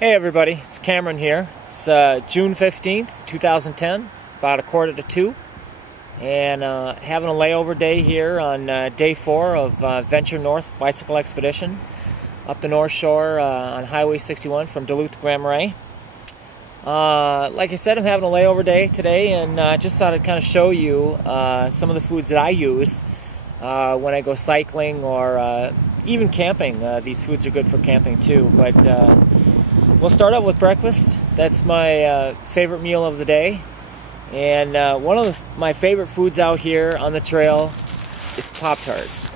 Hey everybody, it's Cameron here. It's June 15th, 2010, about 1:45, and having a layover day here on day 4 of Venture North Bicycle Expedition up the North Shore on Highway 61 from Duluth to Grand Marais. Like I said, I'm having a layover day today, and just thought I'd kind of show you some of the foods that I use when I go cycling or even camping. These foods are good for camping too, but we'll start out with breakfast. That's my favorite meal of the day. And one of my favorite foods out here on the trail is Pop-Tarts.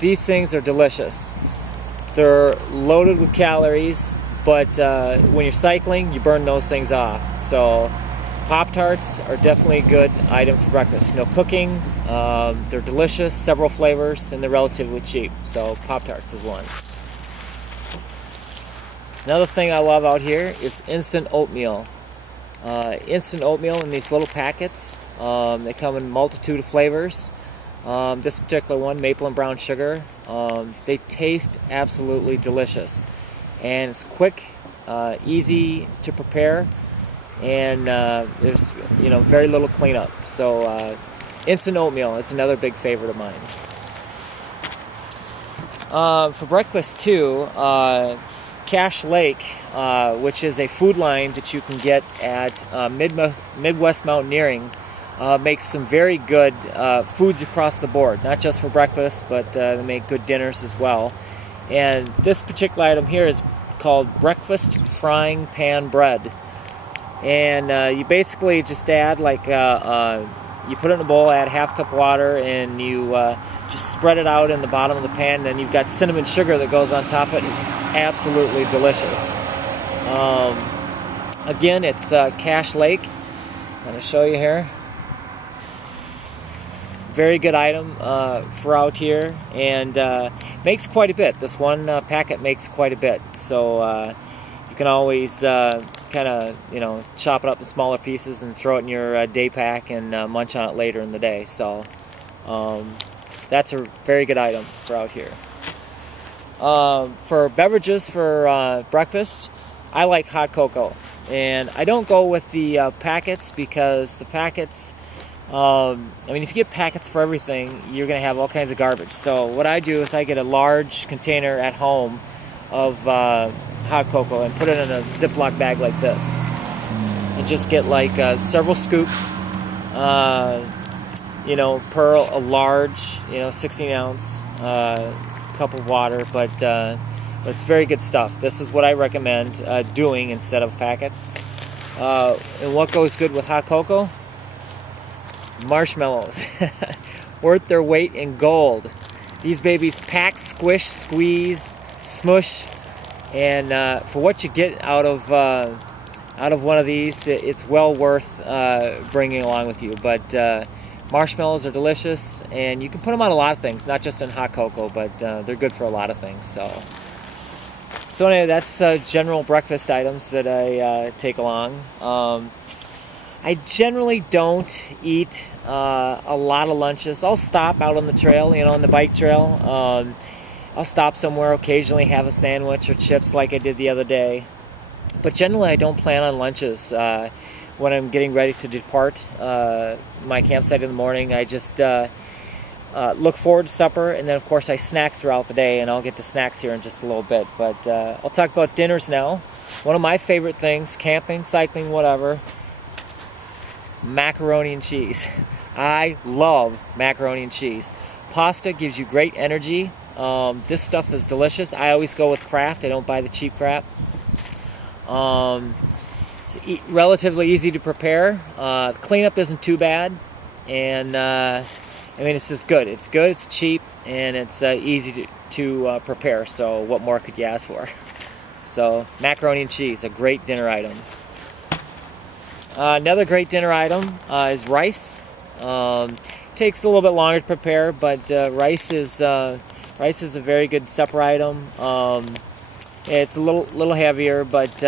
These things are delicious. They're loaded with calories, but when you're cycling, you burn those things off. So Pop-Tarts are definitely a good item for breakfast. No cooking, they're delicious, several flavors, and they're relatively cheap. So Pop-Tarts is one. Another thing I love out here is instant oatmeal. Instant oatmeal in these little packets. They come in a multitude of flavors. This particular one, maple and brown sugar. They taste absolutely delicious. And it's quick, easy to prepare, and there's very little cleanup. So instant oatmeal is another big favorite of mine. For breakfast too, Cache Lake, which is a food line that you can get at Midwest Mountaineering, makes some very good foods across the board, not just for breakfast, but they make good dinners as well. And this particular item here is called breakfast frying pan bread. And you basically just add you put it in a bowl, add half cup of water, and you just spread it out in the bottom of the pan. Then you've got cinnamon sugar that goes on top of it. It's absolutely delicious. Again, it's Cache Lake. I'm going to show you here. It's a very good item for out here, and makes quite a bit. This one packet makes quite a bit. So you can always kind of chop it up in smaller pieces and throw it in your day pack and munch on it later in the day. So that's a very good item for out here. For beverages for breakfast, I like hot cocoa, and I don't go with the packets, because the packets, if you get packets for everything, you're going to have all kinds of garbage. So what I do is I get a large container at home of hot cocoa and put it in a Ziploc bag like this, and just get several scoops, per a large 16-ounce cup of water, but it's very good stuff. This is what I recommend doing instead of packets. And what goes good with hot cocoa? Marshmallows. Worth their weight in gold. These babies pack, squish, squeeze, smush, and for what you get out of one of these, it's well worth bringing along with you. But marshmallows are delicious, and you can put them on a lot of things, not just in hot cocoa, but they're good for a lot of things. So anyway, that's general breakfast items that I take along. I generally don't eat a lot of lunches. I'll stop out on the trail, on the bike trail. I'll stop somewhere, occasionally have a sandwich or chips like I did the other day. But generally I don't plan on lunches when I'm getting ready to depart my campsite in the morning. I just look forward to supper, and then of course I snack throughout the day, and I'll get to snacks here in just a little bit. But I'll talk about dinners now. One of my favorite things, camping, cycling, whatever, macaroni and cheese. I love macaroni and cheese. Pasta gives you great energy. This stuff is delicious. I always go with Kraft. I don't buy the cheap crap. It's relatively easy to prepare. The cleanup isn't too bad, and it's just good. It's good, it's cheap, and it's easy to prepare. So what more could you ask for? So macaroni and cheese, a great dinner item. Another great dinner item is rice. Takes a little bit longer to prepare, but rice is a very good supper item. It's a little heavier, but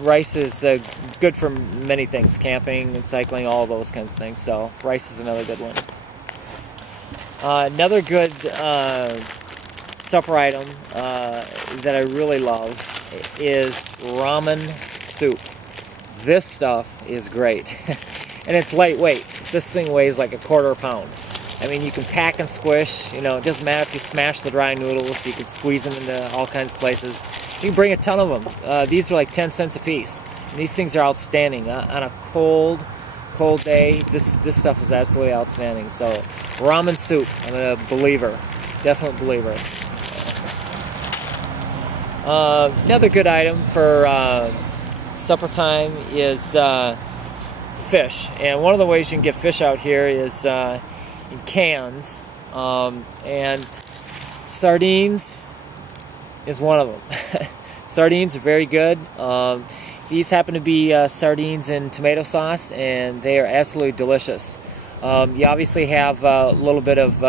rice is good for many things, camping and cycling, all those kinds of things. So rice is another good one. Another good supper item that I really love is ramen soup. This stuff is great. And it's lightweight. This thing weighs like a quarter pound. I mean, you can pack and squish. You know, it doesn't matter if you smash the dry noodles. You can squeeze them into all kinds of places. You can bring a ton of them. These are like 10 cents a piece. And these things are outstanding. On a cold day, this stuff is absolutely outstanding. So, ramen soup. I'm a believer. Definite believer. Another good item for supper time is fish. And one of the ways you can get fish out here is in cans, and sardines is one of them. Sardines are very good. These happen to be sardines in tomato sauce, and they are absolutely delicious. You obviously have a little bit of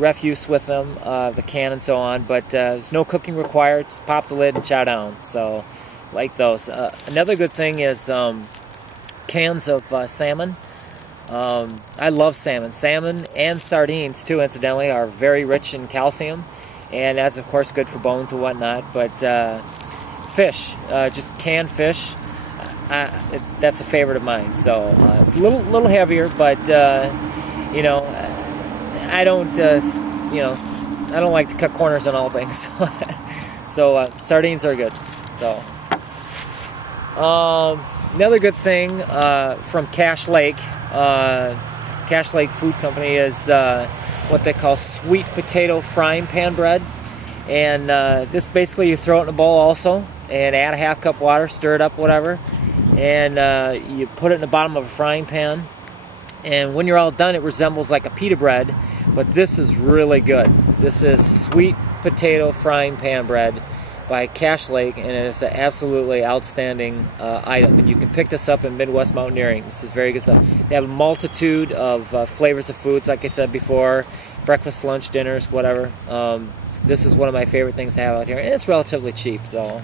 refuse with them, the can and so on, but there's no cooking required. Just pop the lid and chow down. So, like those. Another good thing is cans of salmon. I love salmon. Salmon and sardines, too, incidentally, are very rich in calcium, and that's, of course, good for bones and whatnot. But fish, just canned fish, that's a favorite of mine. So, a little heavier, but, you know, I don't, I don't like to cut corners on all things. So, sardines are good. So, another good thing from Cache Lake Food Company is what they call sweet potato frying pan bread. And this basically you throw it in a bowl also and add a half cup water, stir it up, whatever. And you put it in the bottom of a frying pan. And when you're all done, it resembles like a pita bread. But this is really good. This is sweet potato frying pan bread by Cache Lake, and it is an absolutely outstanding item. And you can pick this up in Midwest Mountaineering. This is very good stuff. They have a multitude of flavors of foods, like I said before, breakfast, lunch, dinners, whatever. This is one of my favorite things to have out here, and it's relatively cheap. So, all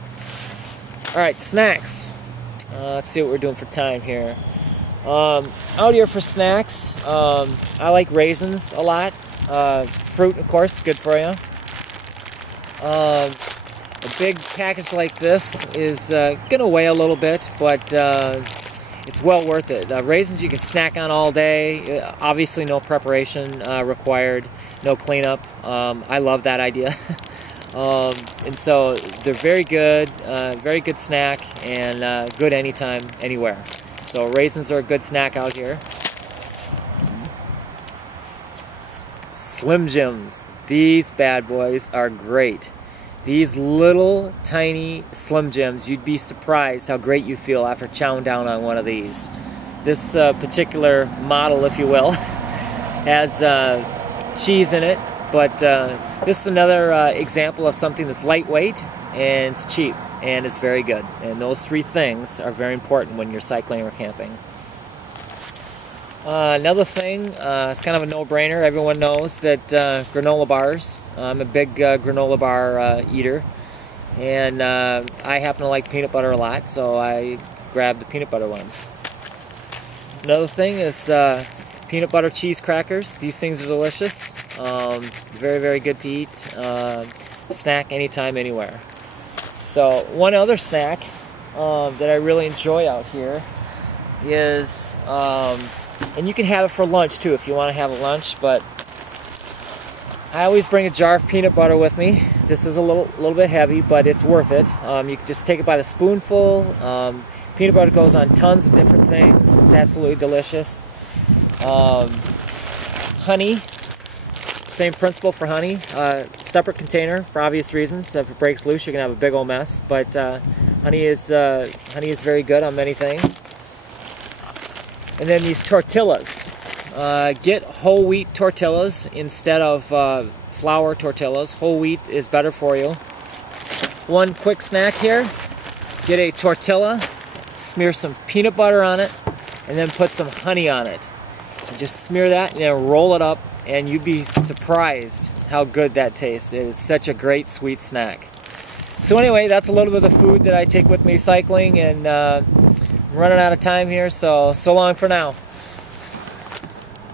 right, snacks. Let's see what we're doing for time here. Out here for snacks, I like raisins a lot. Fruit, of course, good for you. A big package like this is going to weigh a little bit, but it's well worth it. Raisins you can snack on all day. Obviously no preparation required, no cleanup. I love that idea. And so they're very good snack, and good anytime, anywhere. So raisins are a good snack out here. Slim Jims. These bad boys are great. These little tiny Slim Jims, you'd be surprised how great you feel after chowing down on one of these. This particular model, if you will, has cheese in it, but this is another example of something that's lightweight and it's cheap and it's very good. And those three things are very important when you're cycling or camping. Another thing, it's kind of a no-brainer. Everyone knows that granola bars. I'm a big granola bar eater, and I happen to like peanut butter a lot, so I grabbed the peanut butter ones. Another thing is peanut butter cheese crackers. These things are delicious. Very, very good to eat. Snack anytime, anywhere. So one other snack that I really enjoy out here is, and you can have it for lunch too if you want to have a lunch, but I always bring a jar of peanut butter with me. This is a little bit heavy, but it's worth it. You can just take it by the spoonful. Peanut butter goes on tons of different things. It's absolutely delicious. Honey, same principle for honey. Separate container for obvious reasons. If it breaks loose, you can have a big old mess. But honey is very good on many things. And then these tortillas. Get whole wheat tortillas instead of flour tortillas. Whole wheat is better for you. One quick snack here. Get a tortilla, smear some peanut butter on it, and then put some honey on it. And just smear that and then roll it up, and you'd be surprised how good that tastes. It is such a great sweet snack. So anyway, that's a little bit of the food that I take with me cycling, and I'm running out of time here, so long for now.